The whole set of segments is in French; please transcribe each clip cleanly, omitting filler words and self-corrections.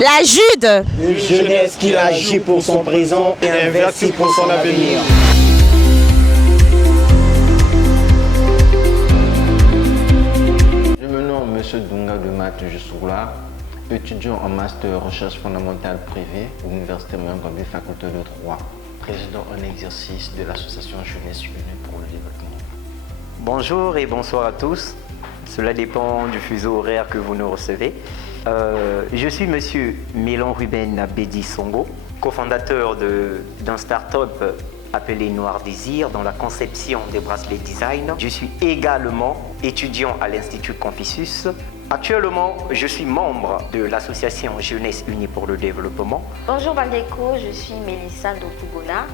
La Jude. Une jeunesse qui agit pour son présent et investit pour son avenir. Je me nomme M. Dunga de Matt Jussoula, étudiant en master recherche fondamentale privée à l'Université Moyen-Gambie, faculté de droit, président en exercice de l'association Jeunesse Unie pour le développement. Bonjour et bonsoir à tous. Cela dépend du fuseau horaire que vous nous recevez. Je suis M. Milan Ruben Abedi Songo, cofondateur d'un start-up appelé Noir Désir dans la conception des bracelets design. Je suis également étudiant à l'Institut Confucius. Actuellement, je suis membre de l'association Jeunesse Unie pour le développement. Bonjour Valdeco, je suis Mélissa Dotugona,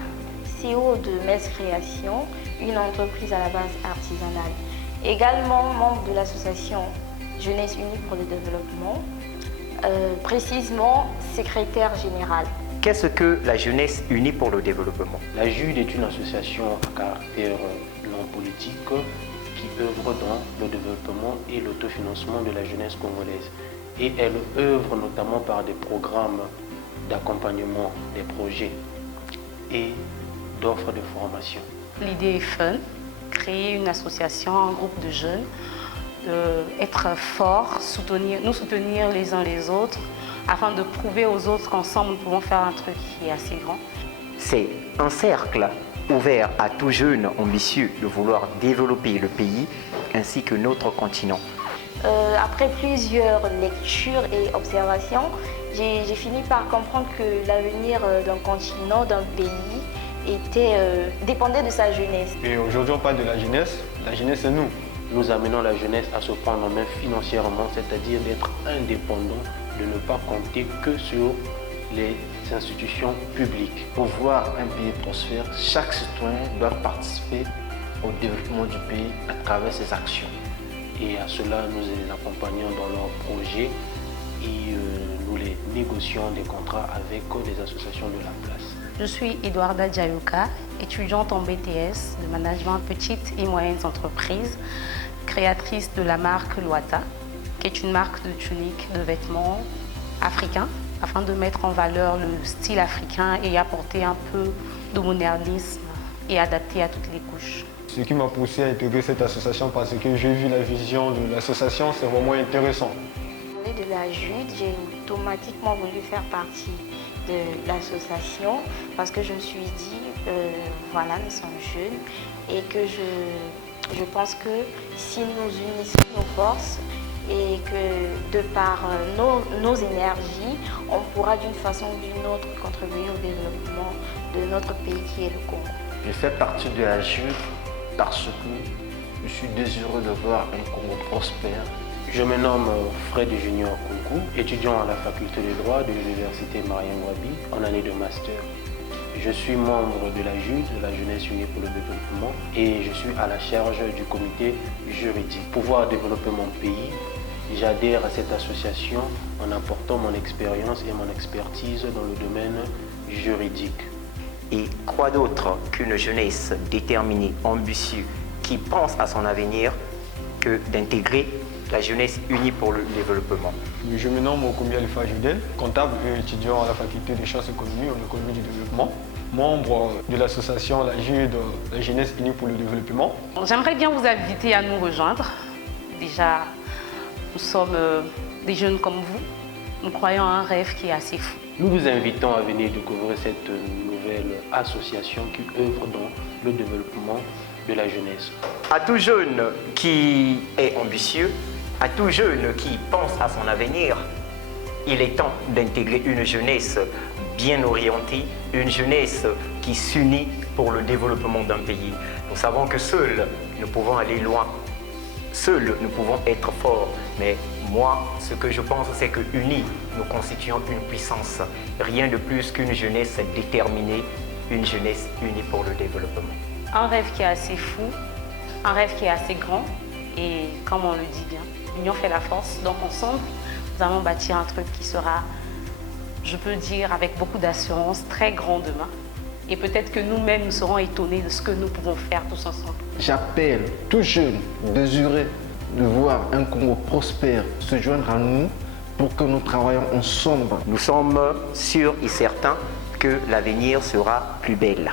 CEO de MES Création, une entreprise à la base artisanale. Également membre de l'association Jeunesse Unie pour le développement, précisément secrétaire général. Qu'est-ce que la Jeunesse Unie pour le développement? La JUD est une association à caractère non politique qui œuvre dans le développement et l'autofinancement de la jeunesse congolaise. Et elle œuvre notamment par des programmes d'accompagnement des projets et d'offres de formation. L'idée est fun, créer une association, un groupe de jeunes, être fort, nous soutenir les uns les autres, afin de prouver aux autres qu'ensemble nous pouvons faire un truc qui est assez grand. C'est un cercle ouvert à tout jeune ambitieux de vouloir développer le pays ainsi que notre continent. Après plusieurs lectures et observations, j'ai fini par comprendre que l'avenir d'un continent, d'un pays, dépendait de sa jeunesse. Et aujourd'hui on parle de la jeunesse c'est nous. Nous amenons la jeunesse à se prendre en main financièrement, c'est-à-dire d'être indépendant, de ne pas compter que sur les institutions publiques. Pour voir un pays prospère, chaque citoyen doit participer au développement du pays à travers ses actions. Et à cela, nous les accompagnons dans leurs projets et nous les négocions des contrats avec les associations de la place. Je suis Edouarda Diayuka, étudiante en BTS de management petites et moyennes entreprises, créatrice de la marque Loata, qui est une marque de tuniques, de vêtements africains, afin de mettre en valeur le style africain et apporter un peu de modernisme et adapter à toutes les couches. Ce qui m'a poussé à intégrer cette association parce que j'ai vu la vision de l'association, c'est vraiment intéressant. De la JUD, j'ai automatiquement voulu faire partie de l'association parce que je me suis dit, voilà, nous sommes jeunes et que je pense que si nous unissons nos forces et que de par nos énergies, on pourra d'une façon ou d'une autre contribuer au développement de notre pays qui est le Congo. Je fais partie de la JUD parce que je suis désireux de voir un Congo prospère. Je me nomme Fred Junior Kunku, étudiant à la faculté de droit de l'université Mariengwabi en année de master. Je suis membre de la JUD, la Jeunesse Unie pour le développement, et je suis à la charge du comité juridique. Pour pouvoir développer mon pays, j'adhère à cette association en apportant mon expérience et mon expertise dans le domaine juridique. Et quoi d'autre qu'une jeunesse déterminée, ambitieuse, qui pense à son avenir que d'intégrer la Jeunesse Unie pour le développement. Je me nomme Okoumi Alifa Judel, comptable et étudiant à la faculté des sciences économiques en économie du développement, membre de l'association La JUD, la Jeunesse Unie pour le développement. J'aimerais bien vous inviter à nous rejoindre. Déjà, nous sommes des jeunes comme vous. Nous croyons à un rêve qui est assez fou. Nous vous invitons à venir découvrir cette nouvelle association qui œuvre dans le développement de la jeunesse. À tout jeune qui est ambitieux, à tout jeune qui pense à son avenir, il est temps d'intégrer une jeunesse bien orientée, une jeunesse qui s'unit pour le développement d'un pays. Nous savons que seuls, nous pouvons aller loin. Seuls, nous pouvons être forts. Mais moi, ce que je pense, c'est que unis, nous constituons une puissance. Rien de plus qu'une jeunesse déterminée, une jeunesse unie pour le développement. Un rêve qui est assez fou, un rêve qui est assez grand. Et comme on le dit bien, l'union fait la force. Donc ensemble, nous allons bâtir un truc qui sera, je peux dire avec beaucoup d'assurance, très grand demain. Et peut-être que nous-mêmes, nous serons étonnés de ce que nous pouvons faire tous ensemble. J'appelle tout jeune désireux de voir un Congo prospère se joindre à nous pour que nous travaillions ensemble. Nous sommes sûrs et certains que l'avenir sera plus belle.